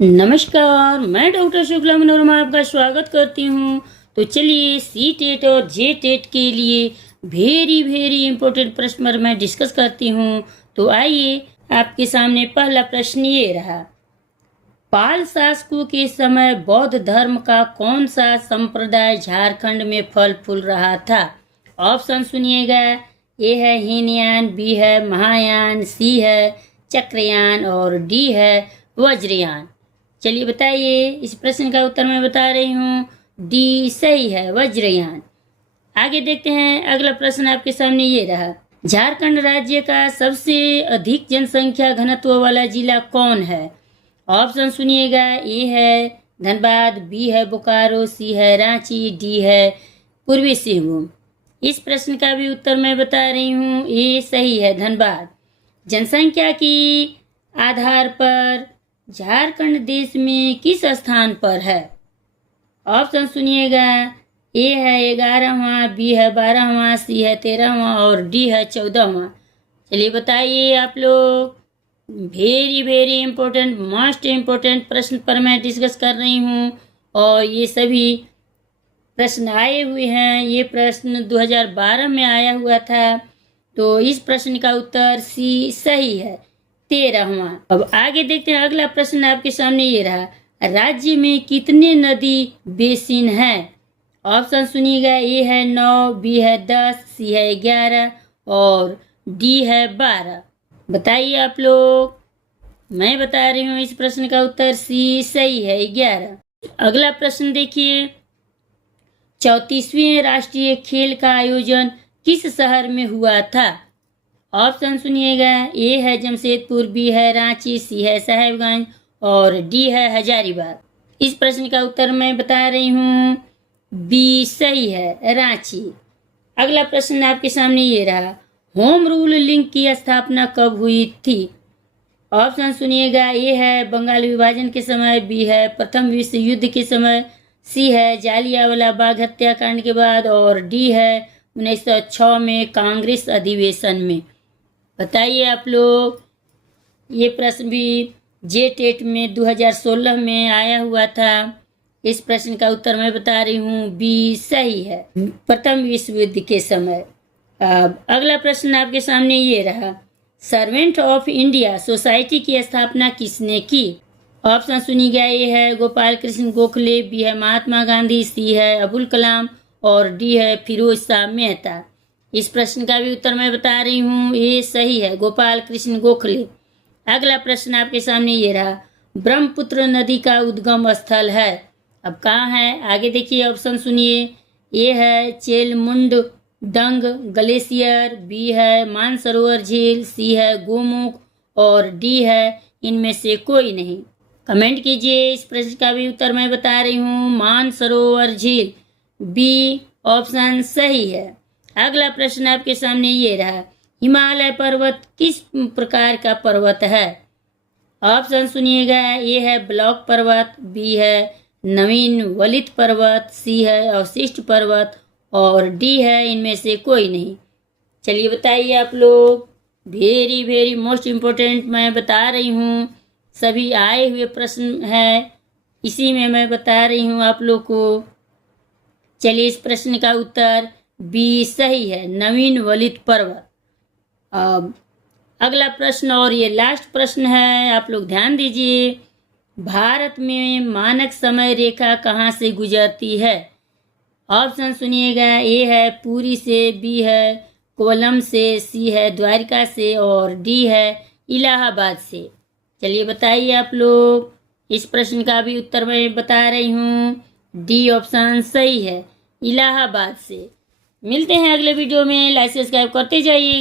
नमस्कार, मैं डॉक्टर शुक्ला मनोरमा आपका स्वागत करती हूँ। तो चलिए सी टेट और जे टेट के लिए वेरी इंपॉर्टेंट प्रश्न पर मैं डिस्कस करती हूँ। तो आइए आपके सामने पहला प्रश्न ये रहा। पाल शासकों के समय बौद्ध धर्म का कौन सा संप्रदाय झारखंड में फल फूल रहा था? ऑप्शन सुनिएगा। ए है हीनयान, बी है महायान, सी है चक्रयान और डी है वज्रयान। चलिए बताइए, इस प्रश्न का उत्तर मैं बता रही हूँ, डी सही है, वज्रयान। आगे देखते हैं, अगला प्रश्न आपके सामने ये रहा। झारखंड राज्य का सबसे अधिक जनसंख्या घनत्व वाला जिला कौन है? ऑप्शन सुनिएगा। ए है धनबाद, बी है बोकारो, सी है रांची, डी है पूर्वी सिंहभूम। इस प्रश्न का भी उत्तर मैं बता रही हूँ, ए सही है, धनबाद। जनसंख्या की आधार पर झारखंड देश में किस स्थान पर है? ऑप्शन सुनिएगा। ए है 11वां, बी है 12वां, सी है 13वां और डी है 14वां। चलिए बताइए आप लोग। वेरी इंपॉर्टेंट, मोस्ट इम्पोर्टेंट प्रश्न पर मैं डिस्कस कर रही हूँ और ये सभी प्रश्न आए हुए हैं। ये प्रश्न 2012 में आया हुआ था। तो इस प्रश्न का उत्तर सी सही है, 13वां। अब आगे देखते हैं, अगला प्रश्न आपके सामने ये रहा। राज्य में कितने नदी बेसिन हैं? ऑप्शन सुनिएगा। ए है 9, बी है 10, सी है 11 और डी है 12। बताइए आप लोग। मैं बता रही हूँ, इस प्रश्न का उत्तर सी सही है, 11। अगला प्रश्न देखिए। 34वें राष्ट्रीय खेल का आयोजन किस शहर में हुआ था? ऑप्शन सुनिएगा। ए है जमशेदपुर, बी है रांची, सी है साहेबगंज और डी है हजारीबाग। इस प्रश्न का उत्तर मैं बता रही हूँ, बी सही है, रांची। अगला प्रश्न आपके सामने ये रहा। होम रूल लिंक की स्थापना कब हुई थी? ऑप्शन सुनिएगा। ए है बंगाल विभाजन के समय, बी है प्रथम विश्व युद्ध के समय, सी है जालियांवाला बाग हत्याकांड के बाद और डी है 1906 में कांग्रेस अधिवेशन में। बताइए आप लोग। ये प्रश्न भी जे टेट में 2016 में आया हुआ था। इस प्रश्न का उत्तर मैं बता रही हूँ, बी सही है, प्रथम विश्व युद्ध के समय। अब अगला प्रश्न आपके सामने ये रहा। सर्वेंट ऑफ इंडिया सोसाइटी की स्थापना किसने की? ऑप्शन सुनिएगा। ए है गोपाल कृष्ण गोखले, बी है महात्मा गांधी, सी है अबुल कलाम और डी है फिरोज शाह मेहता। इस प्रश्न का भी उत्तर मैं बता रही हूँ, ये सही है, गोपाल कृष्ण गोखले। अगला प्रश्न आपके सामने ये रहा। ब्रह्मपुत्र नदी का उद्गम स्थल है, अब कहाँ है? आगे देखिए, ऑप्शन सुनिए। ए है चेलमुंड डंग ग्लेशियर, बी है मानसरोवर झील, सी है गोमुख और डी है इनमें से कोई नहीं। कमेंट कीजिए। इस प्रश्न का भी उत्तर मैं बता रही हूँ, मानसरोवर झील, बी ऑप्शन सही है। अगला प्रश्न आपके सामने ये रहा। हिमालय पर्वत किस प्रकार का पर्वत है? ऑप्शन सुनिएगा। ए है ब्लॉक पर्वत, बी है नवीन वलित पर्वत, सी है अवशिष्ट पर्वत और डी है इनमें से कोई नहीं। चलिए बताइए आप लोग। वेरी मोस्ट इम्पोर्टेंट मैं बता रही हूँ, सभी आए हुए प्रश्न है, इसी में मैं बता रही हूँ आप लोग को। चलिए, इस प्रश्न का उत्तर बी सही है, नवीन वलित पर्वत। अब अगला प्रश्न और ये लास्ट प्रश्न है, आप लोग ध्यान दीजिए। भारत में मानक समय रेखा कहाँ से गुजरती है? ऑप्शन सुनिएगा। ए है पुरी से, बी है कोल्लम से, सी है द्वारका से और डी है इलाहाबाद से। चलिए बताइए आप लोग। इस प्रश्न का भी उत्तर मैं बता रही हूँ, डी ऑप्शन सही है, इलाहाबाद से। मिलते हैं अगले वीडियो में। लाइक सब्सक्राइब करते जाइएगा।